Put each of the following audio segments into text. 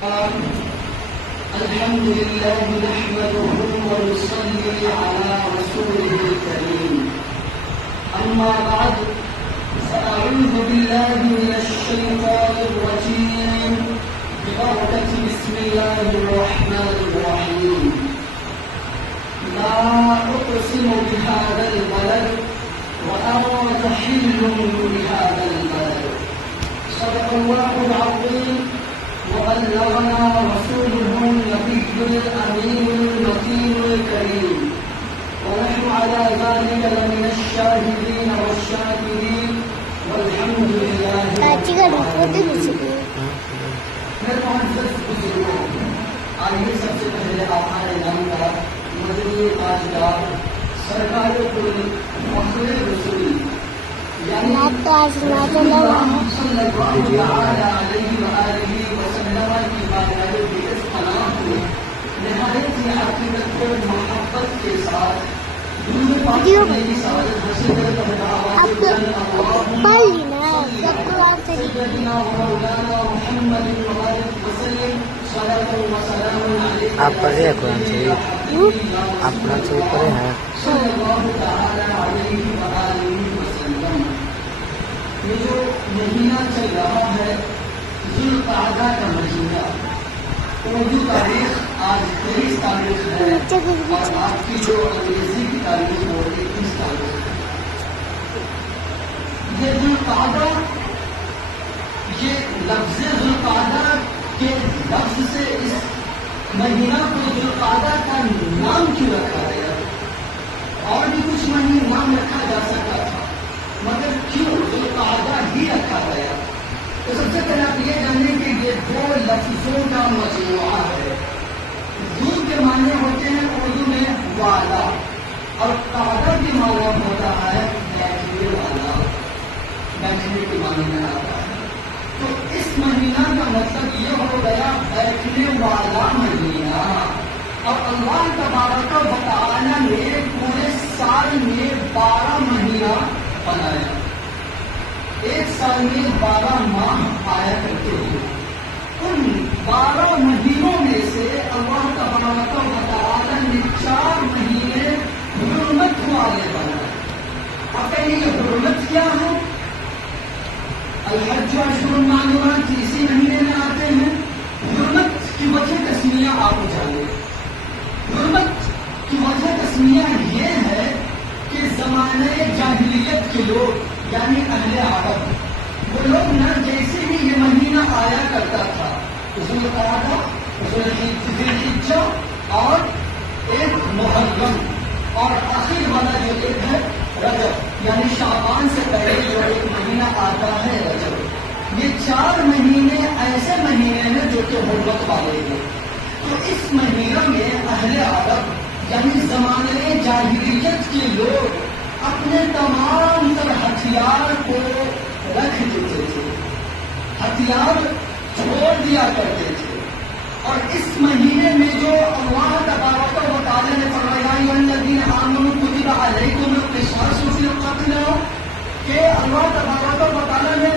الحمد لله نحمده ونصلي على رسوله الكريم أما بعد فأعوذ بالله من الشيطان الرجيم ببركة بسم الله الرحمن الرحيم لا أقسم بهذا البلد وأنت حل بهذا البلد صدق الله العظيم وبلغنا رسوله النبي الأمين المتين الكريم ونحن على ذلك لمن الشاهدين والشاكرين والحمد لله رب العالمين. میرے معزز بزرگوں، آئیے سب سے پہلے آقائے نامدار مدنی تاجدار سرکار کل فخر رسول یعنی صلی اللہ علیہ وآلہ وسلم کی بارگاہ بے پناہ کو نہایت ہی عقیدت اور محبت کے ساتھ درود پاک پڑھنے کی سعادت حاصل کرتا ہوں. سیدنا مولانا محمد وبارک وسلم صلاۃ و سلام علیہ. آپ پڑھے ہیں قرآن شریف؟ آپ قرآن شریف پڑھے ہیں؟ صلی اللہ تعالی علیہ وآلہ وسلم. یہ جو مہینہ چل رہا ہے ذوالقعدہ کا مہینہ، اردو تاریخ آج 23 تاریخ ہے اور آپ کی جو انگریزی کی تاریخ ہے وہ 21 تاریخ ہے. یہ ذوالقعدہ، یہ لفظ ذوالقعدہ کے لفظ سے اس مہینہ کو ذوالقعدہ کا نام کیوں رکھا گیا؟ اور بھی کچھ مہینے نام رکھا جا سکتا تھا مگر کیوں ذوالقعدہ ہی رکھا گیا؟ تو سب سے پہلے آپ یہ جانیں کہ یہ دو لفظوں کا مجموعہ ہے. ذو کے معنی ہوتے ہیں اردو میں والا، اور قعدہ کے معنی ہوتا ہے بیٹھنے والا، بیٹھنے کے معنی میں آتا ہے. تو اس مہینہ کا مطلب یہ ہو گیا بیٹھنے والا مہینہ. اور اللہ تبارک و تعالی نے پورے سال میں 12 مہینہ بنایا. ایک سال میں 12 ماہ آیا کرتے ہیں. ان 12 مہینوں میں سے اللہ تبارک و تعالی نے 4 مہینے حرمت والے بنائے. اب کہیں یہ حرمت کیا ہے؟ الحج اشہر معلومات اسی مہینے میں آتے ہیں. حرمت کی وجہ تسمیہ آپ جانیں. حرمت کی وجہ تسمیہ یہ ہے کہ زمانے جاہلیت کے لوگ یعنی اہل عرب، وہ لوگ نہ جیسے ہی یہ مہینہ آیا کرتا تھا ذوالقعدہ، ذوالحجہ اور ایک محرم اور آخر والا جو ایک ہے رجب، یعنی شعبان سے پہلے جو ایک مہینہ آتا ہے رجب. یہ 4 مہینے ایسے مہینے ہیں جو کہ حرمت والے ہیں. تو اس مہینہ میں اہل عرب یعنی زمانے جاہلیت کے لوگ اپنے تمام تر ہتھیار کو رکھ دیتے تھے، ہتھیار چھوڑ دیا کرتے تھے. اور اس مہینے میں جو اللہ تبارک و تعالی نے فرمایا یا الذین آمنوا کتب علیکم القصاص فی القتل، کہ اللہ تبارک و تعالی نے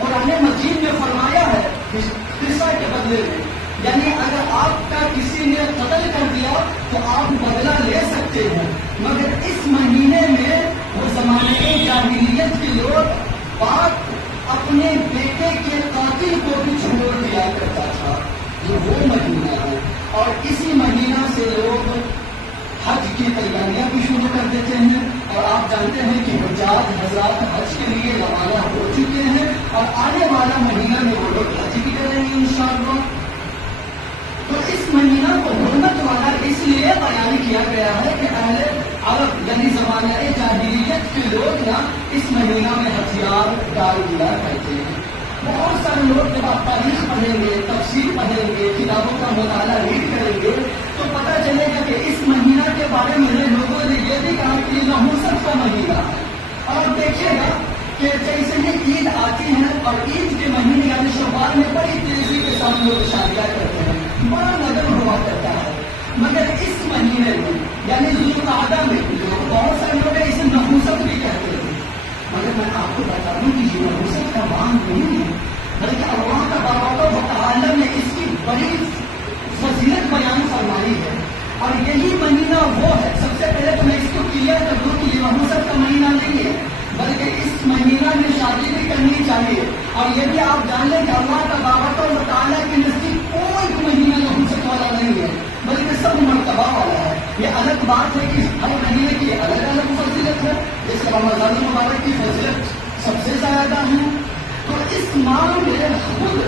قرآن مجید میں فرمایا ہے قصہ کے بدلے میں، یعنی اگر آپ کا کسی نے قتل کر دیا تو آپ بدلہ لے سکتے ہیں. مگر اس مہینے میں وہ زمانے جاہلیت کے لوگ باپ اپنے بیٹے کے قاتل کو بھی چھوڑ دیا کرتا تھا. یہ وہ مہینہ ہے. اور اسی مہینہ سے لوگ حج کی تیاریاں بھی شروع کر دیتے ہیں. اور آپ جانتے ہیں کہ حجاج حضرات حج کے لیے روانہ ہو چکے ہیں اور آنے والا مہینہ میں وہ لوگ حج بھی کریں گے انشاءاللہ. تو اس مہینہ کو حرمت والا اس لیے بیان کیا گیا ہے کہ اہل عرب یعنی زمانہ جاہلیت کے لوگ نا اس مہینہ میں ہتھیار ڈال دیا کرتے ہیں. بہت سارے لوگ جب آپ تاریخ پڑھیں گے، تفسیر پڑھیں گے، کتابوں کا مطالعہ ریڈ کریں گے تو پتہ چلے گا کہ اس مہینہ کے بارے میں لوگوں نے یہ بھی کہا کہ یہ نحوست کا مہینہ ہے. اور دیکھیے گا کہ جیسے ہی عید آتی ہے اور عید کے مہینے یعنی شوال میں بڑی تیزی کے ساتھ لوگ شادیاں کرتے ہیں، بڑا لگن ہوا کرتا ہے. مگر اس مہینے میں یعنی ذوالقعدہ میں لوگ بہت سارے لوگ اسے نحوست بھی کہتے ہیں. مگر میں آپ کو بتا دوں کہ یہ نحوست کا نام نہیں ہے، بلکہ اللہ تبارک و تعالی نے اس کی بڑی فضیلت بیان فرمائی ہے. اور یہی مہینہ وہ ہے، سب سے پہلے تو میں اس کو کلیئر کر دوں کہ یہ نحوست کا مہینہ نہیں ہے، بلکہ اس مہینہ میں شادی بھی کرنی چاہیے. اور یہ بھی آپ جان لیں کہ اللہ تبارک و تعالیٰ کے نزدیک کوئی مہینہ نحوست والا نہیں ہے، بلکہ سب مرتبہ والا ہے. یہ الگ بات ہے کہ ہر مہینے کی الگ الگ فضیلت ہے، جیسے رمضان المبارک کی فضیلت سب سے زیادہ ہے. تو اس ماہ میں خود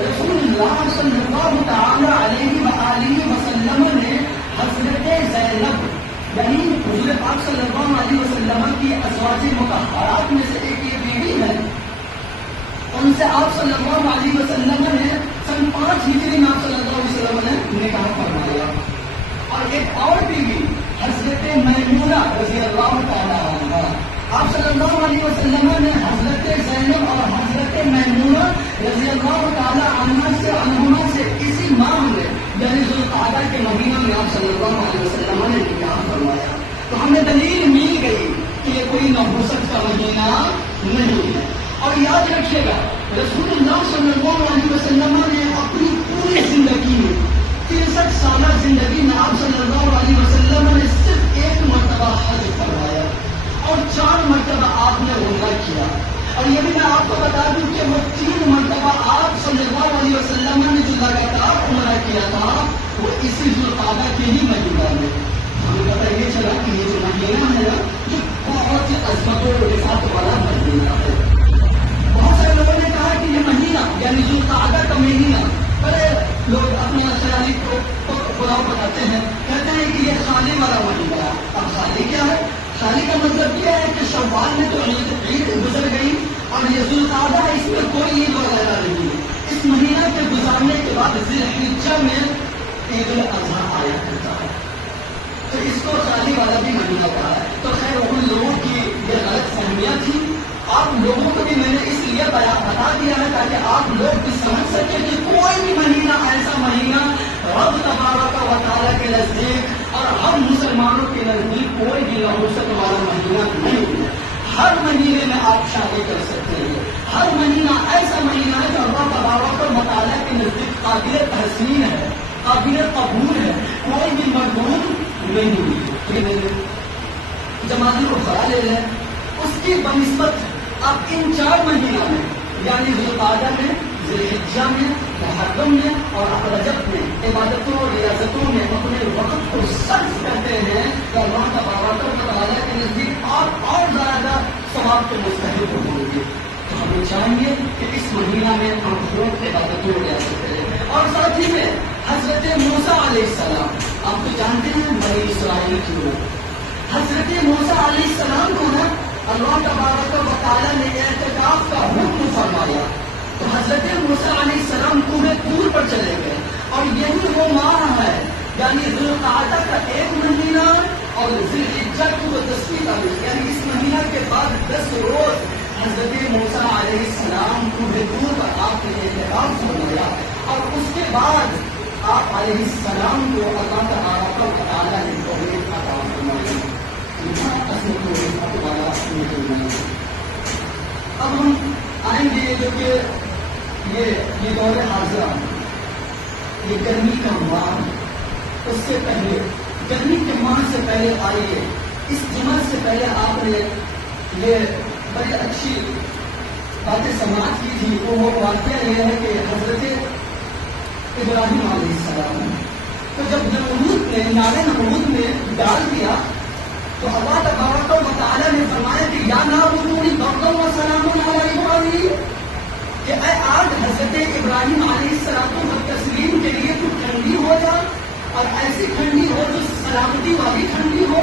رسول اللہ صلی اللہ تعالی علیہ وآلہ وسلم نے حضرت زینب یعنی حضور پاک صلی اللہ علیہ وسلم کی ازواج مطہرات میں سے ایک یہ بیوی ہے، ان سے آپ صلی اللہ علیہ وسلم نے سن 5 ہجری میں آپ صلی اللہ علیہ وسلم نے نکاح فرمایا. اور ایک اور بیوی حضرت میمونہ رضی اللہ تعالی عنہا، آپ صلی اللہ علیہ وسلم نے حضرت زینب اور حضرت میمونہ رضی اللہ تعالی عنہما سے اسی ماہ میں یعنی ذوالقعدہ کے مہینہ میں آپ صلی اللہ علیہ وسلم نے نکاح فرمایا. تو ہمیں دلیل مل گئی کہ یہ کوئی نحوست کا مہینہ نہیں ہے. اور یاد رکھیے گا رسول اللہ صلی اللہ علیہ وسلم نے اپنی پوری زندگی میں 63 سالہ زندگی میں آپ صلی اللہ علیہ وسلم نے صرف ایک مرتبہ حج فرمایا اور 4 مرتبہ آپ نے عمرہ کیا. اور یہ بھی میں آپ کو بتا دوں کہ وہ 3 مرتبہ آپ صلی اللہ علیہ وسلم نے جو لگاتار عمرہ کیا تھا وہ اسی ذوالقعدہ کے ہی مہینہ میں. ہمیں پتہ یہ چلا کہ یہ جو مہینہ ہے یہ بہت ہی عظمت و رفعت والا مہینہ ہے. بہت سارے لوگوں نے کہا کہ یہ مہینہ یعنی ذوالقعدہ کا مہینہ، بڑے لوگ اپنا خیالی کو بلاؤ بتاتے ہیں، کہتے ہیں کہ یہ خالی والا مہینہ ہے. اب خالی کیا ہے؟ خالی کا مطلب یہ ہے کہ شوال میں تو عید گزر گئی اور یہ ذوالقعدہ اس میں کوئی عید وغیرہ نہیں ہے. اس مہینہ کے گزارنے کے بعد ذی الحجہ میں عید الاضحیٰ آیا کرتا ہے، تو اس کو خالی والا بھی مہینہ کہا ہے. تو خیر ان لوگوں کی یہ غلط فہمیاں تھی. آپ لوگوں کو بھی میں نے اس لیے بتا دیا ہے تاکہ آپ لوگ بھی سمجھ سکیں کہ کوئی بھی مہینہ ایسا مہینہ رب تبارک و تعالیٰ کے نزدیک اور ہم مسلمانوں کے نزدیک کوئی بھی نحوست والا مہینہ نہیں ہے. ہر مہینے میں آپ شادی کر سکتے ہیں. ہر مہینہ ایسا مہینہ ہے جو اللہ تبارک و تعالیٰ کے نزدیک قابل تحسین ہے، قابل قبول ہے، کوئی بھی مردود نہیں ہے. جماعت کو بڑا لے لیں، اس کی بنسبت آپ ان 4 مہینوں میں یعنی ذوالقعدہ میں، ذی الحجہ میں، محرم میں اور رجب میں عبادتوں اور ریاضتوں میں اپنے وقت کو صرف کرتے ہیں تو اللہ تبارک و تعالیٰ کے نزدیک آپ اور زیادہ ثواب کے مستحق ہوں گے. تو ہمیں چاہیے کہ اس مہینہ میں ہم خوب عبادتوں اور ریاضت کریں. اور ساتھ ہی میں حضرت موسیٰ علیہ السلام، آپ تو جانتے ہیں بنی اسرائیل کی لوگ، حضرت موسیٰ علیہ السلام کو نا اللہ تبارک و تعالیٰ نے اعتکاف کا حکم فرمایا تو حضرت موسیٰ علیہ السلام پورے طور پر چلے گئے. اور یہی وہ ماہ ہے یعنی ذوالقعدہ کا 1 مہینہ اور ذی الحجہ کی وہ 10ویں تاریخ یعنی اس مہینہ کے بعد 10 روز حضرت موسیٰ علیہ السلام پورے طور پر آپ نے اعتکاف فرمایا. اور اس کے بعد آپ علیہ السلام کو اللہ تبارک و تعالیٰ نے توحید عطا فرمائی. اب ہم آئیں گے جو کہ یہ دور حاضرہ یہ گرمی کا ماہ، اس سے پہلے گرمی کے ماہ سے پہلے آئیے اس جمعہ سے پہلے آپ نے یہ بڑی اچھی باتیں سماعت کی تھی. وہ واقعہ یہ ہے کہ حضرت ابراہیم علیہ السلام تو جب نمرود نے نار نمرود میں ڈال دیا تو اللہ تبارک و تعالیٰ نے فرمایا کہ یا نار کونی بردا و سلام علی ابراہیم، کہ اے آگ حضرت ابراہیم علیہ السلام و تسلیم کے لیے تو ٹھنڈی ہو جا اور ایسی ٹھنڈی ہو جو سلامتی والی ٹھنڈی ہو.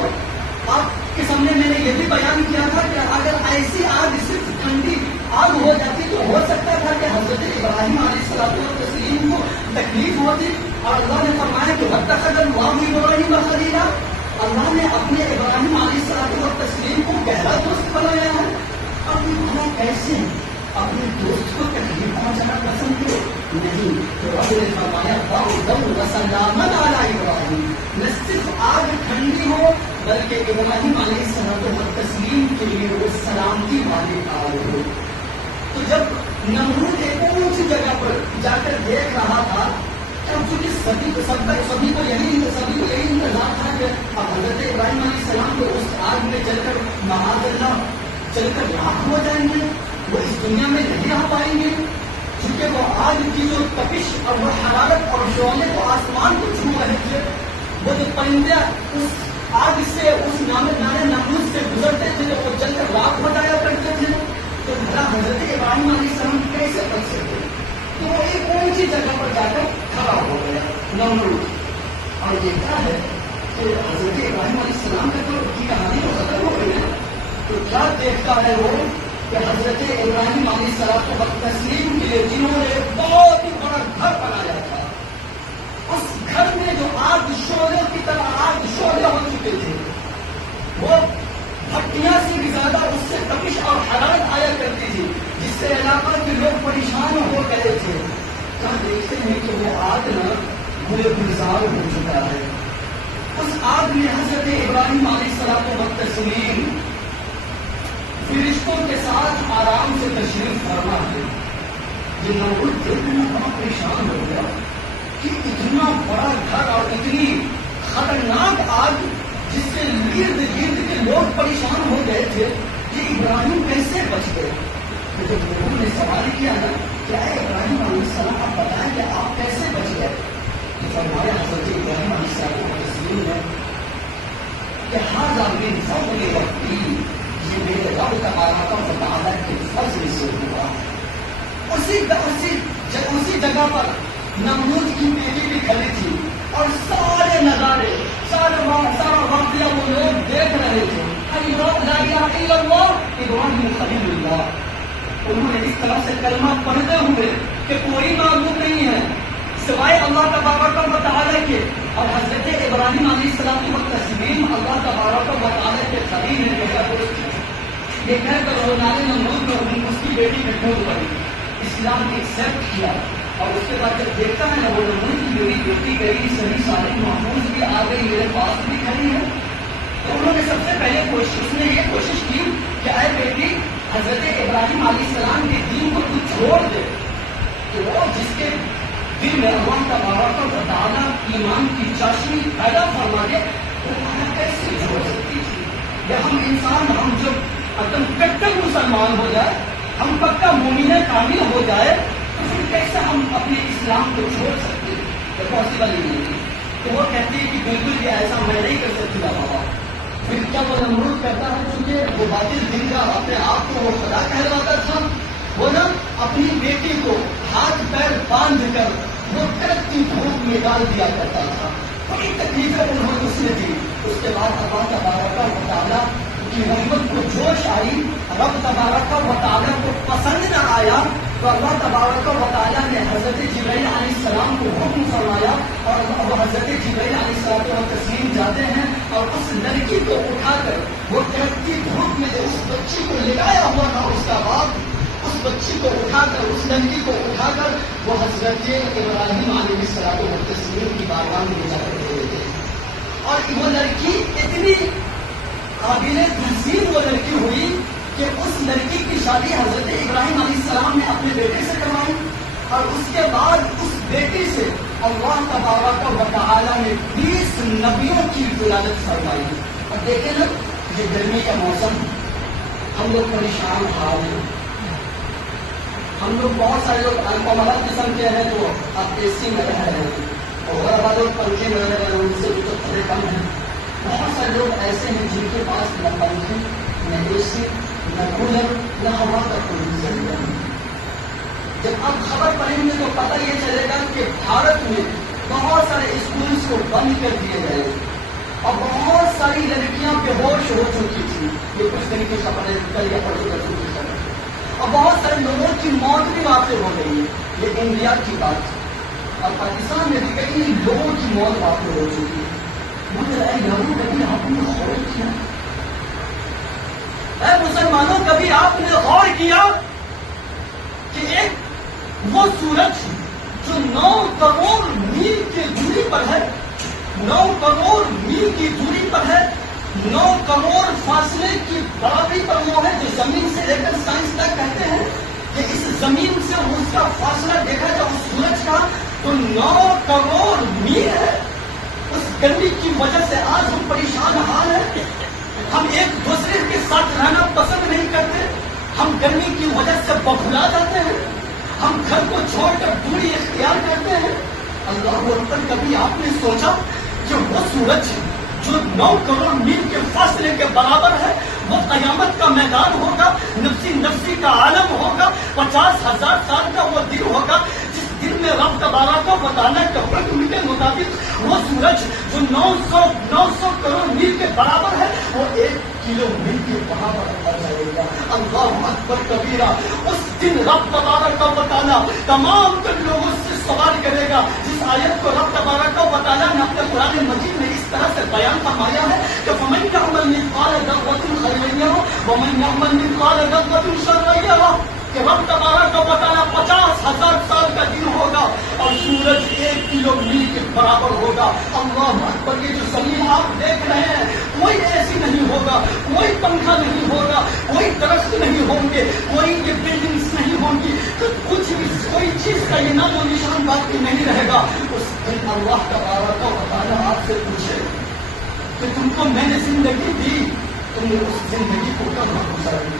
آپ کے سامنے میں نے یہ بھی بیان کیا تھا کہ اگر ایسی آگ صرف ٹھنڈی آگ ہو جاتی تو ہو سکتا تھا کہ حضرت ابراہیم علیہ السلام و تسلیم کو تکلیف ہوتی. اور اللہ نے فرمایا کہ واتخذ اللہ ابراہیم خلیلا، اللہ نے اپنے ابراہیم علیہ السلام و تسلیم کو گہرا دوست بنایا ہے. اب یہ کیسے اپنے دوست کو تکلیف پہنچانا پسند کرے؟ نہیں. تو رب نے فرمایا وسلاما علی ابراہیم، نہ صرف آگ ٹھنڈی ہو بلکہ ابراہیم علیہ السلام و تسلیم کے لیے وہ سلامتی والی آگ ہو. تو جب نمرود ایک اونچی جگہ پر جا کر دیکھ رہا تھا سبھی کو یہی انتظار تھا کہ اب حضرت ابراہیم علیہ السلام کو اس آگ میں چل کر معاذ اللہ چل کر راکھ ہو جائیں گے، وہ اس دنیا میں نہیں رہ پائیں گے، کیونکہ وہ آگ کی جو تپش اور وہ حرارت اور شعلے کو آسمان کو چھو رہے تھے، وہ جو پرندے اس آگ سے اس نارے ناموس سے گزرتے تھے تو وہ چل کر راکھ ہو جایا کرتے تھے، تو بھلا حضرت ابراہیم علیہ السلام کیسے بچ سکتے؟ تو وہ ایک اونچی جگہ پر جا کر کھڑا ہو گیا نمرود، اور یہ کیا ہے کہ حضرت ابراہیم علیہ السلام کی کہانی تو ختم ہو گئی ہے، تو کیا دیکھتا ہے وہ کہ حضرت ابراہیم علیہ السلام کو تسلیم کے لیے جنہوں نے بہت ہی بڑا گھر بنایا تھا، اس گھر میں جو آگ شعلے کی طرح آگ شعلے ہو چکے تھے، وہ بھٹیاں سے بھی زیادہ اس سے تپش اور حرارت آیا کرتی تھی، جس سے علاقہ کے لوگ پریشان ہو گئے تھے۔ کیا دیکھتے ہیں کہ وہ آگ نہ بے گلزار ہو چکا ہے، اس آگ میں حضرت ابراہیم علیہ السلام کو تسلیم فرشتوں کے ساتھ آرام سے تشریف فرما ہے۔ یہ نمرود دیکھنا بہت پریشان ہو گیا کہ اتنا بڑا گھر اور اتنی خطرناک آگ جس سے گرد گرد کے لوگ پریشان ہو گئے تھے کہ ابراہیم کیسے بچ گئے؟ تو جب لوگوں نے سوال کیا نا کیا ہے ابراہیم علیہ السلام آپ بتائیں کہ آپ کیسے بچ گئے؟ تو فرمایا حضرت ابراہیم علیہ السلام کو تسلیم ہے کہ ہر آدمی فضل ربی، یہ میرے رب تبارک و تعالیٰ کے فضل سے ہوا۔ اسی جگہ پر نمرود کی بیٹی بھی کھڑی تھی اور سارے نظارے سارا واقعہ وہ لوگ دیکھ رہے تھے۔ لا الہ الا اللہ ابراہیم خلیل اللہ، انہوں نے اس طرح سے کلمہ پڑھتے ہوئے کہ کوئی معبود نہیں ہے سوائے اللہ تبارک و تعالیٰ کے، اور حضرت ابراہیم علیہ السلام کو تسلیم اللہ تبارک و تعالیٰ کے خلیل ہے، یہ کہہ کر وہ نارے نمرود میں اس کی بیٹی بھی ڈھونڈ پڑی، اسلام کی ایکسیپٹ کیا، اور اس کے بعد جب دیکھتا ہے نا وہ نمرود کی میری بیٹی گئی صحیح سالم محفوظ بھی آ گئی، میرے پاس بھی کھڑی ہے، تو انہوں نے سب سے پہلے اس نے یہ کوشش کی کہ اے بیٹی حضرت ابراہیم علیہ السلام کے دین کو تو چھوڑ دے، کہ وہ جس کے دل میں اللہ تبارک و تعالیٰ ایمان کی چاشنی پیدا فرما دے وہ کیسے چھوڑ سکتی تھی؟ یا ہم انسان ہم جب ایک کٹر مسلمان ہو جائے، ہم پکا مومن کامل ہو جائے تو پھر کیسے ہم اپنے اسلام کو چھوڑ سکتے؟ تو پاسبل ہی نہیں ہے۔ تو وہ کہتی ہے کہ بالکل بھی ایسا میں نہیں کر سکتی بابا۔ پھر کیا وہ نمرود کرتا ہے کیونکہ وہ باطل دن کا اپنے آپ کو وہ خدا کہلواتا تھا، وہ نا اپنی بیٹی کو ہاتھ پیر باندھ کر وہ کڑکتی دھوپ میں ڈال دیا کرتا تھا، بڑی تکلیفیں انہوں نے اس نے دی۔ اس کے بعد اللہ تبارک و تعالیٰ کی رحمت کو جوش آئی، رب تبارک و تعالیٰ کو پسند نہ آیا تو اللہ تبارک و تعالیٰ نے حضرت جبرائیل علیہ السلام کو حکم فرمایا، اور وہ حضرت جبرائیل علیہ السلام کو تسلیم جاتے ہیں اور اس لڑکی کو اٹھا کر وہ کڑکتی دھوپ میں اس بچی کو لگایا ہوا تھا اس کا باپ، اس بچی کو اٹھا کر اس لڑکی کو اٹھا کر وہ حضرت ابراہیم علیہ السلام کو تسلیم کی بارگاہ میں لے جا کر دے دیتے ہیں، اور وہ لڑکی اتنی قابل تحسین وہ لڑکی ہوئی کہ اس لڑکی کی شادی حضرت ابراہیم علیہ السلام نے اپنے بیٹے سے کروائی، اور اس کے بعد اس بیٹی سے اللہ تبارک و تعالیٰ نے 20 نبیوں کی ولادت فرمائی۔ اور دیکھیں نا یہ گرمی کا موسم، ہم لوگ پریشان حال ہیں، ہم لوگ بہت سارے لوگ الکمالات قسم کے ہیں تو آپ اے سی میں رہ رہے ہیں، اور بعد لوگ پنکھے میں رہ رہے ہیں، ان سے بھی تو تھوڑے کم ہیں۔ بہت سارے لوگ ایسے ہیں جن کے پاس نہ پنکھے نہ اے سی نہ کولر نہ ہوا کا کوئی ذریعہ نہیں۔ جب آپ خبر پڑھیں گے تو پتہ یہ چلے گا کہ بھارت میں بہت سارے اسکولس کو بند کر دیے گئے اور بہت ساری لڑکیاں بے ہوش ہو چکی تھی، یہ کچھ دن کی خبر ہے، کل یا پرسوں ترسوں کی خبر ہے، اور بہت سارے لوگوں کی موت بھی واقع ہو گئی ہے۔ یہ انڈیا کی بات ہے، اور پاکستان میں بھی کئی لوگوں کی موت واقع ہو چکی ہے۔ مجھے لوگوں کبھی آپ نے غور کیا؟ اے مسلمانوں کبھی آپ نے غور کیا کہ ایک وہ سورج جو 9 کروڑ میل کی دوری پر ہے، 9 کروڑ میل کی دوری پر ہے، 9 کروڑ فاصلے کی برابری پر وہ ہے جو زمین سے لے کر سائنس تک کہتے ہیں کہ اس زمین سے اس کا فاصلہ دیکھا جائے اس سورج کا تو جو 9 کروڑ میل ہے، اس گرمی کی وجہ سے آج ہم پریشان حال ہیں. ہم ایک دوسرے کے ساتھ رہنا پسند نہیں کرتے. ہم گرمی کی وجہ سے ببھلا جاتے ہیں. ہم گھر کو چھوڑ کر دوری اختیار کرتے ہیں. اللہ اکبر، کبھی آپ نے سوچا کہ وہ سورج جو 9 کروڑ میل کے فاصلے کے برابر ہے، وہ قیامت کا میدان ہوگا، نفسی نفسی کا عالم ہوگا، 50,000 سال کا وہ دن ہوگا جس دن میں رب تبارک و تعالیٰ کے حکم کے مطابق وہ سورج جو 900 کروڑ میل کے برابر ہے، وہ 1 کلو میل کے برابر آ جائے گا. اللہ اکبر کبیرہ. اس دن رب تبارک و تعالیٰ تمام تر لوگوں سے سوال کرے گا. جس آیت کو رب تبارک و تعالیٰ نے اپنے قرآن مجید میں اس طرح سے بیان فرمایا ہے کہ فَمَن يَعْمَلْ مِثْقَالَ ذَرَّةٍ خَيْرًا يَرَهُ وَمَن يَعْمَلْ مِثْقَالَ ذَرَّةٍ شَرًّا يَرَهُ. کہ رب تبارک و تعالیٰ 50,000 سال کا دن ہوگا اور سورج 1 کلو میل کے برابر ہوگا. اللہ اکبر. یہ جو زمین آپ دیکھ رہے ہیں، کوئی ایسی نہیں ہوگا، کوئی پنکھا نہیں ہوگا، کوئی درخت نہیں ہوں گے، کوئی یہ بلڈنگس نہیں ہوں گی، تو کچھ بھی کوئی چیز کا یہ نام و نشان باقی نہیں رہے گا. اس دن اللہ تبارک و تعالیٰ آپ سے پوچھے کہ تم کو میں نے زندگی دی، تم نے اس زندگی کو کب گزاری.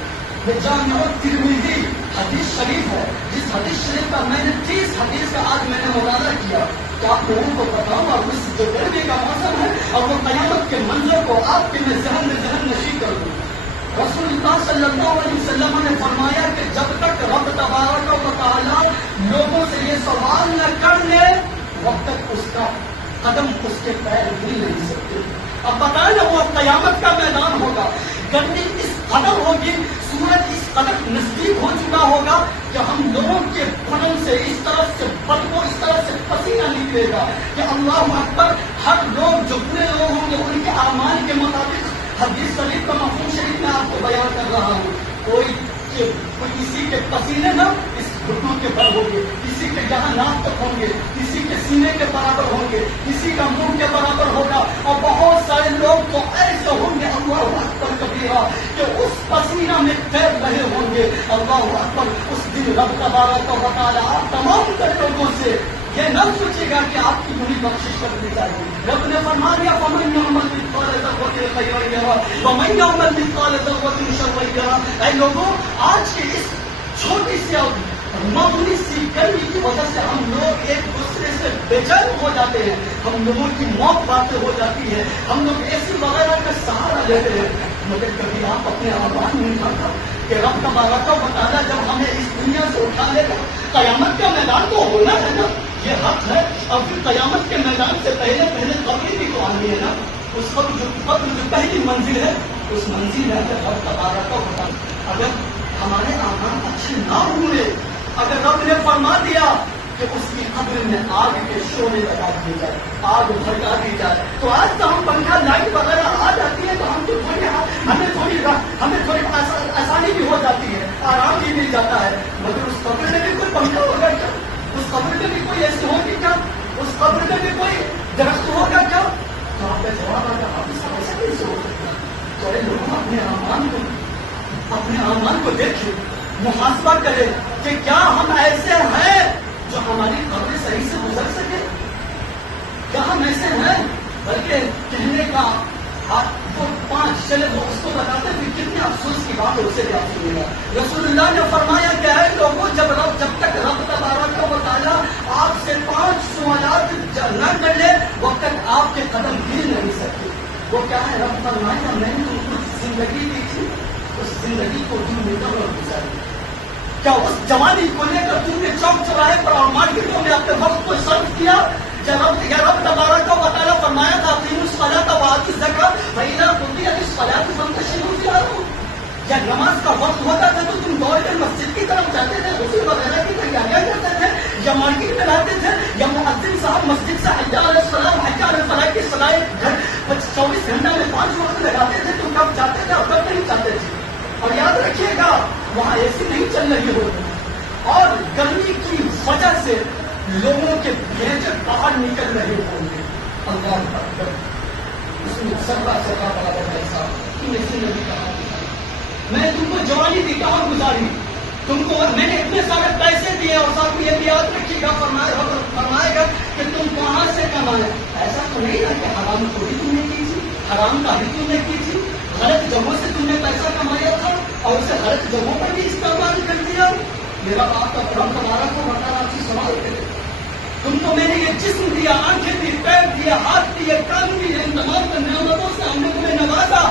یہ جامع ترمذی حدیث شریف ہے. جس حدیث شریف کا میں نے 30 حدیث کا آج میں نے مطالعہ کیا کہ آپ لوگوں کو بتاؤں اور اس جو گرمی کا موسم ہے اور وہ قیامت کے منظر کو آپ کے میں ذہن نشین کر دوں. رسول اللہ صلی اللہ علیہ وسلم نے فرمایا کہ جب تک رب تبارک و تعالیٰ لوگوں سے یہ سوال نہ کر لے، وقت تک اس کا قدم اس کے پیر ہل نہیں سکتے. اب بتائیں نا، وہ قیامت کا میدان ہوگا، گرمی اس قدر ہوگی، سورج اس قدر نزدیک ہو چکا ہوگا کہ ہم لوگوں کے بدن سے اس طرح سے بدبو، اس طرح سے پسینہ نکلے گا کہ اللہ اکبر. ہر لوگ جو برے لوگ ہوں گے ان کے اعمال کے مطابق، حدیث شریف کا مفہوم شریف میں آپ کو بیان کر رہا ہوں، کوئی کسی کے پسینے نہ اس گھٹنوں کے بل ہوں گے، کسی کے جہاں ناک تک ہوں گے، کسی کے سینے کے برابر ہوں گے، کسی کا منہ کے برابر ہوگا، اور بہت سارے لوگ تو ایسے ہوں گے اللہ اکبر کبیرہ کہ اس پسینہ میں تیر رہے ہوں گے. اللہ اکبر. اس دن رب تبارک و تعالیٰ آپ تمام تر لوگوں سے یہ نہ سوچے گا کہ آپ کی بری بخشش کر دی جائے گی. رب نے فرما دیا فَمَن يَعْمَلْ مِثْقَالَ ذَرَّةٍ خَيْرًا يَرَهُ وَمَن يَعْمَلْ مِثْقَالَ ذَرَّةٍ شَرًّا يَرَهُ. اے لوگوں، آج کی اس چھوٹی سی معمولی سی گرمی کی وجہ سے ہم لوگ ایک دوسرے سے بے چین ہو جاتے ہیں. ہم لوگوں کی موت باتیں ہو جاتی ہے، ہم لوگ اے وغیرہ کا سہارا لیتے ہیں. مگر کبھی آپ اپنے آواز نہیں اٹھاتا کہ رب تبارک و تعالیٰ جب ہمیں اس دنیا سے اٹھا لے گا، قیامت کا میدان تو ہونا ہے نا، یہ حق ہے. اور پھر قیامت کے میدان سے پہلے قبر بھی تو آنی ہے نا. اس وقت جو پہلی منزل ہے، اس منزل ہے کہ رب تبارک و تعالیٰ اگر ہمارے اعمال اچھے نہ ہوئے، اگر رب نے فرما دیا کہ اس کی قبر میں آگ کے شعلے لگا دیے جائے، آگ بھڑکا دی جائے، تو آج تو ہم پنکھا لائٹ وغیرہ آ جاتی ہے تو ہم تو ہمیں تھوڑی آسانی بھی ہو جاتی ہے، آرام بھی مل جاتا ہے. مگر اس قبر میں بھی کوئی پنکھا ہوگا کیا؟ اس قبر میں بھی کوئی ایسی ہوگی کیا؟ اس قبر میں بھی کوئی درخت ہوگا کیا؟ تو آپ کا جواب آگا آپ اس طرح سے کیسے ہو سکتا؟ تو اے لوگوں، اپنے اعمال کو دیکھیں، محاسبہ کریں کہ کیا ہم ایسے ہیں جو ہماری قبر صحیح سے گزر سکے؟ کیا ہم ایسے ہیں؟ بلکہ کہنے کا وہ 5 چلے وہ اس کو بتاتے ہیں، کتنے افسوس کی بات ہے، اسے بھی آپ سنیے گا. رسول اللہ نے فرمایا کہ اے لوگوں، جب تک رب تبارک و تعالیٰ آپ سے 5 سوالات نہ کر لے، وقت تک آپ کے قدم ہل نہیں سکتے. وہ کیا ہے؟ رب فرمایا میں نے تم کو زندگی دی تھی، اس زندگی کو تم نے کب گزاری؟ کیا اس جوانی کو لے کر تم نے چوک چوراہے پر اور مارکیٹوں میں اپنے وقت کو صرف کیا؟ رب تبارک و تعالیٰ فرمایا تھا اقیموا الصلاۃ وآتوا الزکاۃ فإذا قضیت الصلاۃ فانتشروا فی الارض. جب نماز کا وقت ہوتا تھا تو تم دوڑ کر مسجد کی طرف جاتے تھے، غسل وغیرہ کی تیاریاں کرتے تھے، یا مارکیٹ میں رہتے تھے، یا مؤذن صاحب مسجد سے حی علی الصلاۃ حی علی الفلاح کی صلاۃ گھر 24 گھنٹہ میں 5 وقت لگاتے تھے. تم کب جاتے تھے اور کب نہیں جاتے تھے؟ اور یاد رکھیے گا، وہاں اے سی نہیں چل رہی ہوگی اور گرمی کی وجہ سے لوگوں کے بھیجے باہر نکل رہے ہوں گے. اللہ اکبر. اس میں سرا برابر ایسا میں تم کو جوانی دی کہاں گزاری؟ تم کو میں نے اتنے سارے پیسے دیے اور ساتھ میں یہ بھی یاد رکھیے پوچھے گا، فرمائے گا کہ تم کہاں سے کمائے؟ ایسا تو نہیں نا کہ حرام چوری تم نے کی تھی، حرام کاری تم نے کی تھی، غلط جگہوں سے تم نے پیسہ کمایا تھا اور اسے غلط جگہوں پر بھی استعمال کر دیا؟ میرا آپ کا رب تبارک و تعالیٰ آپ سے سوال کرے، تم کو میں نے یہ جسم دیا، آنکھیں دی، پیر دیا، ہاتھ دیے، کان دیے، ان تمام نعمتوں سے ہم نے تمہیں نوازا،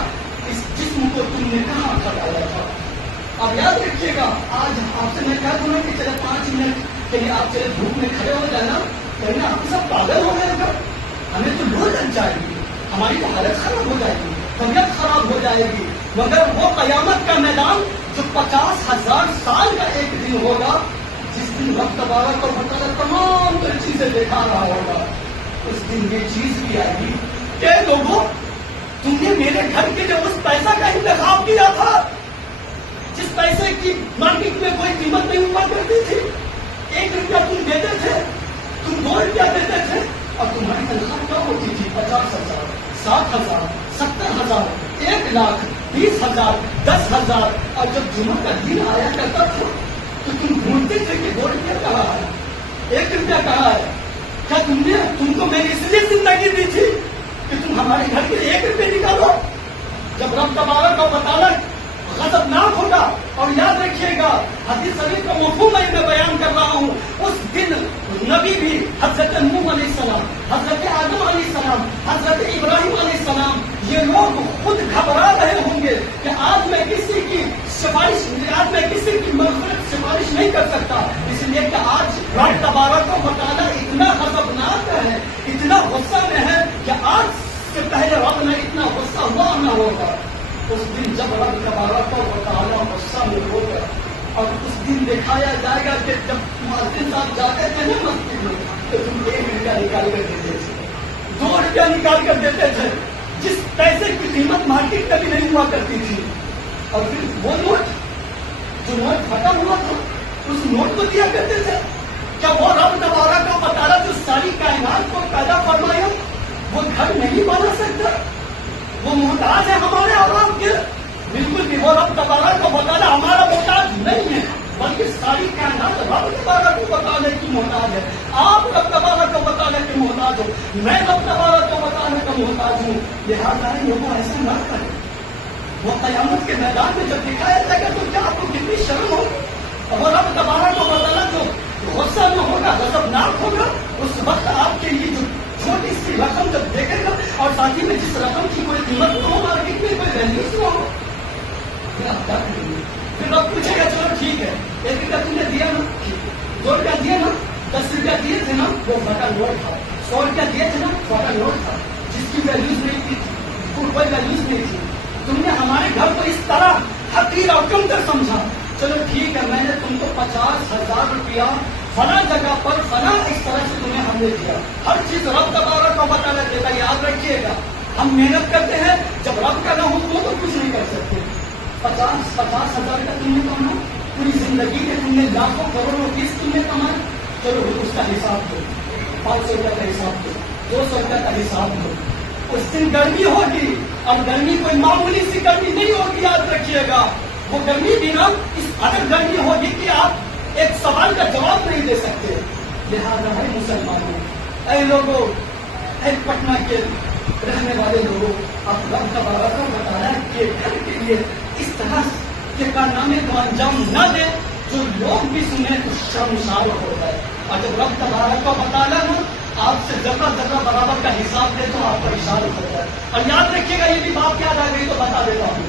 اس جسم کو تم نے کہاں کھڑایا تھا؟ اب یاد رکھیے گا، آج آپ سے میں کہہ دوں گا کہ چلے 5 منٹ کے لیے آپ چلے دھوپ میں کھڑے ہو جانا، کہیں آپ سب پاگل ہو گئے گا، ہمیں تو لو لگ جائے گی، ہماری تو حالت خراب ہو جائے گی، طبیعت خراب ہو جائے گی، مگر وہ قیامت کا میدان جو 50,000 سال کا ایک دن ہوگا، جس دن رب تبارک و تعالیٰ تمام تر چیزیں دکھا رہا ہوگا، اس دن یہ چیز بھی آئے گی کہ لوگوں تم نے میرے گھر کے لیے اس پیسہ کا انتخاب کیا تھا جس پیسے کی مارکیٹ میں کوئی قیمت نہیں ہوا کرتی تھی، 1 روپیہ تم دیتے تھے، تم 2 روپیہ دیتے تھے، اور تمہاری تنخواہ کیا ہوتی تھی؟ 50,000، 60,000، 70,000، 1,00,000، 20,000، 10,000، اور جب جمعہ کا دن آیا کرتا تھا تو تم ڈھونڈتے تھے کہ 2 روپیہ کہاں ہے، 1 روپیہ کہاں ہے؟ کیا تم کو میں نے اس لیے زندگی دی تھی کہ تم ہمارے گھر کے 1 روپیہ نکالو؟ جب رب تبارک و تعالیٰ غضبناک ہوگا، اور یاد رکھیے گا حدیث شریف کا مفہوم میں بیان کر رہا ہوں، اس دن نبی بھی حضرت نوح علیہ السلام، حضرت آدم علیہ السلام، حضرت ابراہیم علیہ السلام، یہ لوگ خود گھبرا رہے ہوں گے کہ آج میں کسی کی مغفرت سفارش نہیں کر سکتا، اس لیے کہ آج رب تبارک و تعالیٰ اتنا غضبناک ہے، اتنا غصہ میں ہے کہ آج سے پہلے رب میں اتنا غصہ ہوا نہ ہوگا۔ اس دن جب رب تبارک و تعالیٰ غصہ میں ہوگا، اور اس دن دکھایا جائے گا کہ جب مؤذن صاحب جاتے تھے نا مسجد میں تو تم 1 روپیہ نکال کر دیتے تھے، 2 روپیہ نکال کر دیتے تھے، جس پیسے کی قیمت مارکیٹ کبھی نہیں ہوا کرتی تھی، اور پھر وہ نوٹ جو نوٹ پھٹا ہوا تھا اس نوٹ کو دیا کرتے تھے۔ کیا وہ رب تبارک و تعالیٰ جو ساری کائنات کو پیدا فرمایا وہ گھر نہیں بنا سکتا؟ وہ محتاج ہے ہمارے عوام کے؟ بالکل بھی، وہ رب تبارک و تعالیٰ ہمارا محتاج نہیں ہے، بلکہ ساری کائنات رب تبارک و تعالیٰ کی محتاج ہے۔ آپ رب تبارک و تعالیٰ کے محتاج ہو، میں رب تبارک و تعالیٰ کا محتاج ہوں، لہٰذا لوگوں ایسا نہ کریں۔ وہ قیامت کے میدان میں جب دکھایا جائے گا تو کیا آپ کو کتنی شرم ہوگی؟ اور وہ رب تبارک و تعالیٰ جو غصہ میں ہوگا، غضبناک ہوگا، اس وقت آپ کے لیے جو چھوٹی سی رقم جب دیکھے گا، اور ساتھ ہی میں جس رقم کی کوئی قیمت نہ ہو، مارکیٹ میں کوئی ویلیوز نہ ہو، پھر آپ پوچھے گا چلو ٹھیک ہے 1 روپیہ تم نے دیا نا، 2 روپیہ دیا نا، 10 روپیہ دیے تھے نا، وہ پھٹا نوٹ تھا، 100 روپیہ دیے تھے نا، پھٹا نوٹ تھا، جس کی ویلیوز نہیں تھی، کوئی ویلیوز نہیں تھی، تم نے ہمارے گھر کو اس طرح حقیر اور کمتر سمجھا، چلو ٹھیک ہے میں نے تم کو 50,000 روپیہ فلاں جگہ پر فلاں اس طرح سے تمہیں ہم نے دیا۔ ہر چیز رب تبارک و تعالیٰ دیتا، یاد رکھیے گا، ہم محنت کرتے ہیں، جب رب کا نہ ہو تو کچھ نہیں کر سکتے۔ 50,000 کا تم نے کمایا، پوری زندگی میں تم نے لاکھوں کروڑوں روپیز تم نے کمایا، چلو اس کا حساب دو، 500 روپیہ کا حساب دو، 200 روپیہ کا حساب دو۔ اس دن گرمی ہوگی، اور گرمی کوئی معمولی سی گرمی نہیں ہوگی، یاد رکھیے گا، وہ گرمی بھی نا اس قدر گرمی ہوگی کہ آپ ایک سوال کا جواب نہیں دے سکتے۔ لہٰذا ہے مسلمانوں، اے لوگوں، اے پٹنہ کے رہنے والے لوگوں، آپ رب تبارک و تعالیٰ کے گھر کے لیے اس طرح کے کارنامے کو انجام نہ دیں جو لوگ بھی سنیں تو شرمسار ہو جائے، اور جب رب تبارک و تعالیٰ نا آپ سے ذرہ ذرہ برابر کا حساب دے تو آپ پریشان ہو جائے۔ اور یاد رکھیے گا، یہ بھی بات یاد آ گئی تو بتا دیتا ہوں،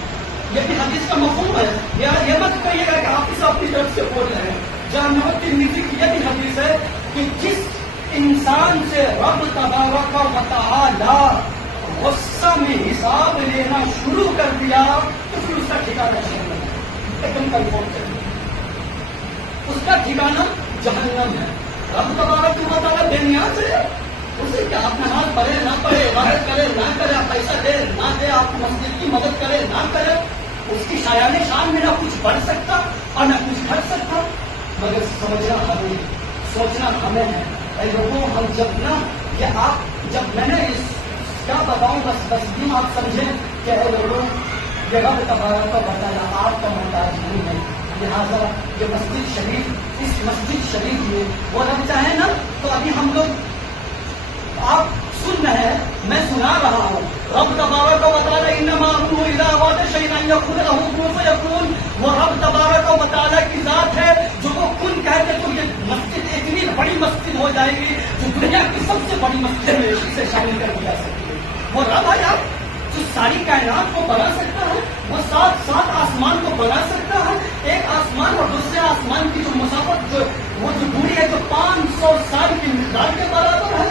یہ بھی حدیث کا مفہوم ہے، یہ مت کہیے گا کہ آپ اس اپنی طرف سے بول رہے ہیں۔ جامع ترمذی کی یہ بھی حدیث ہے کہ جس انسان سے رب تبارک و تعالیٰ غصہ میں حساب لینا شروع کر دیا تو پھر اس کا ٹھکانا جہنم ہے، ایک دم کنفرم کریں، اس کا ٹھکانا جہنم ہے۔ رب تبارک و تعالیٰ بے نیاز ہے، اسے کیا آپ نماز پڑھے نہ پڑھے، عبادت کرے نہ کرے، آپ پیسہ دے نہ دے، آپ مسجد کی مدد کرے نہ کرے، اس کی شایان شان میں نہ کچھ بڑھ سکتا اور نہ کچھ گھٹ سکتا، مگر سمجھنا ہمیں، سوچنا ہمیں ہے۔ اے لوگوں، ہم جب نا کہ آپ جب میں نے اس کیا بتاؤں، بس بھی آپ سمجھیں کہ اے لوگوں، یہ رب تبارک و تعالیٰ آپ کا محتاج نہیں ہے، لہٰذا یہ مسجد شریف، اس مسجد شریف میں وہ رب چاہے نا تو ابھی ہم لوگ آپ سن رہے ہیں، میں سنا رہا ہوں، رب تبارک و تعالی انما امرہ اذا اراد شیئا ان یقول له کن فیکون، وہ رب تبارک و تعالی کی ذات ہے جو وہ کن کہتے تو یہ مسجد اتنی بڑی مسجد ہو جائے گی جو دنیا کی سب سے بڑی مسجد میں اسے شامل کر دیا سکتی ہے۔ وہ رب ہے یار جو ساری کائنات کو بنا سکتا ہے، وہ سات آسمان کو بنا سکتا ہے، ایک آسمان اور دوسرے آسمان کی جو مسافت وہ جو دوری ہے جو 500 سال کی مقدار کے برابر ہے،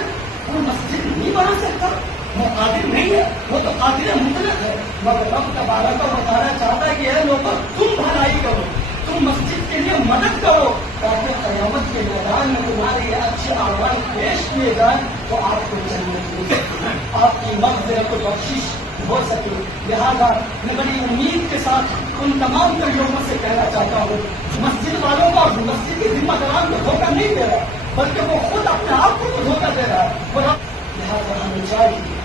وہ مسجد نہیں بنا سکتا، وہ قادر نہیں ہے، وہ تو قادر مطلق ہے۔ مگر رب تبارک و تعالی چاہتا ہے کہ اے لوگوں تم بھلائی کرو، تم مسجد کے لیے مدد کرو تاکہ قیامت کے میدان میں تمہارے یہ اچھے اعمال پیش کیے جائیں تو آپ کو جنت مل سکے، آپ کی مغفرت و بخشش ہو سکے۔ لہٰذا میں بڑی امید کے ساتھ ان تمام لوگوں سے کہنا چاہتا ہوں مسجد والوں کو اور مسجد کے ذمہ داران کو دھوکہ نہیں دے رہا بلکہ وہ خود اپنے آپ کو دھوکہ دے رہا ہے۔ لہٰذا ہمیں چاہیے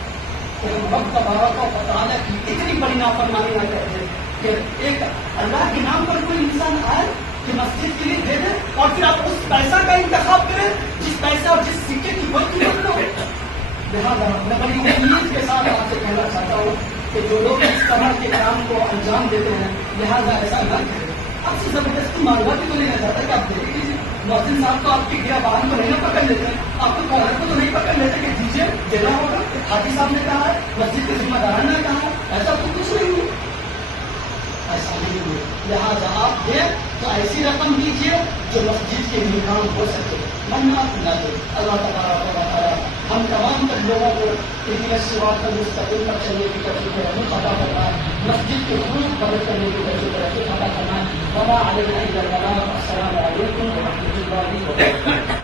کہ ہم رب تبارک و تعالی کی اتنی بڑی نافرمانی نہ کرتے کہ ایک اللہ کے نام پر کوئی انسان آئے کہ مسجد کے لیے دے دے اور پھر آپ اس پیسہ کا انتخاب کریں جس پیسہ اور جس سکے کی کوئی قیمت نہ ہو۔ لہٰذا میں بڑی امید کے ساتھ آپ سے کہنا چاہتا ہوں کہ جو لوگ اس طرح کے کام کو انجام دیتے ہیں لہٰذا ایسا نہ کریں۔ آپ سے زبردستی معلومات بھی تو نہیں رہ جاتا کہ آپ دیکھ لیجیے، محسن صاحب تو آپ کی گرا بہان کو نہیں پکڑ لیتے، آپ کو کارر کو تو نہیں پکڑ لیتے کہ دیجیے دینا ہوگا، حاجی صاحب نے کہا ہے، مسجد کے ذمہ داران نے کہا ہے، ایسا تو کچھ نہیں ہے، ایسا نہیں ہے۔ لہٰذا آپ دیں تو ایسی رقم دیجیے جو مسجد کے لیے کام ہو سکے، ورنہ نہ دیں۔ اللہ تبارک و تعالی ہم تمام تر لوگوں کو اہدنا الصراط المستقیم پر چلنے کی توفیق عطا فرمائے، مسجد کے حقوق قبول کرنے کی توفیق عطا فرمائے۔ وما علینا الا البلاغ۔ السلام علیکم ورحمۃ اللہ وبرکاتہ۔